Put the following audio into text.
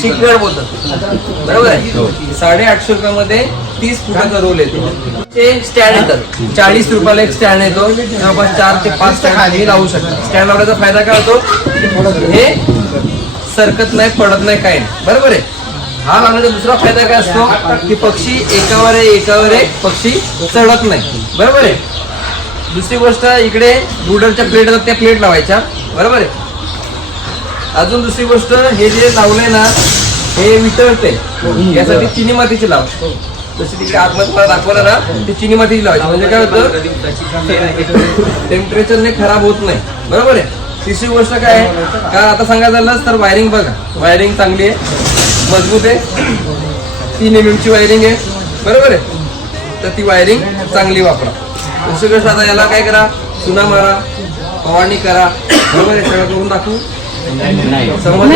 चिकवेळ बोलतात, बरोबर आहे. 850 रुपयामध्ये 30 फुटाचा रोल येतो. ते स्टँड येतात, 40 रुपयाला एक स्टँड येतो. जवळपास 4 ते 5 स्टँड तुम्ही लावू शकता. स्टँड लावण्याचा फायदा काय होतो, हे सरकत नाही, पडत नाही, काय नाही, बरोबर आहे. हा लावण्याचा दुसरा फायदा काय असतो की पक्षी एकावर एक पक्षी चढत नाही, बरोबर आहे. दुसरी गोष्ट, इकडे ब्रूडरच्या प्लेट असतात, त्या प्लेट लावायच्या, बरोबर आहे. अजून दुसरी गोष्ट, हे जे लावलंय ना हे वितळते, यासाठी चिनी मातीची लाव. जशी तिकडे आतमध्ये तुम्हाला दाखवलं ना, ती चिनी मातीची लावायची, म्हणजे काय होतं, टेम्परेचरने खराब होत नाही, बरोबर आहे. तिसरी गोष्ट काय आहे का, आता सांगायचं झालं तर वायरिंग बघा, वायरिंग चांगली आहे, मजबूत आहे, 3 mm ची वायरिंग आहे, बरोबर आहे. तर ती वायरिंग चांगली वापरा. दुसरी गोष्ट, आता याला काय करा, चुना मारा, फवारणी करा, बरोबर आहे. सगळं करून दाखवू, समजलं?